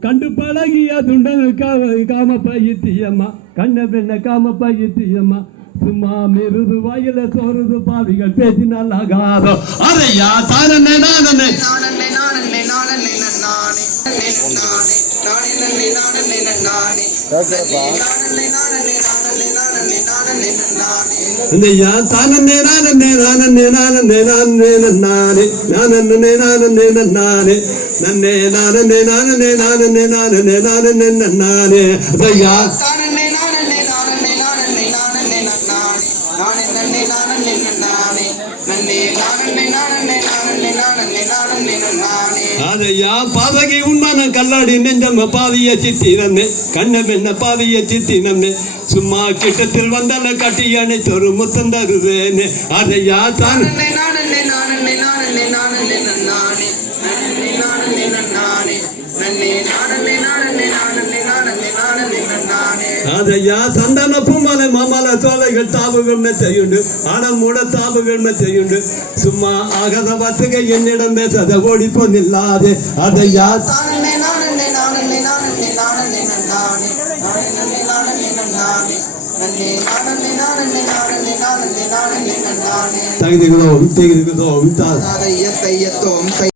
கண்டு பழகிய துண்டங்க காம பயித்தியம்மா கண்ண பெண்ண காம பயித்தியம்மா சும்மா மிருது வயல சோறுது பாவிகள் பேசினால் ஆகாதோ அதையா தானே நானே அதையா பாதகி உண்மான கல்லாடி நெஞ்சம்ம பாதிய சித்தி நன்னே கண்ணம் என்ன பாதிய சித்தி நன்னே சும்மா கிட்டத்தில் வந்தால கட்டி அணைத்து ஒரு முத்தம் தருவேனே அதையா தான் அதையா சந்தன பூமலை மாமல தோலைகள் தாபுகள் மெத்தையுண்டு ஆனமூட தாபுகள் மெத்தையுண்டு சும்மா ஆகத பத்துகை என்னிடம் பேசத ஓடி போனில்லாதே அதையா தகுதிகளோ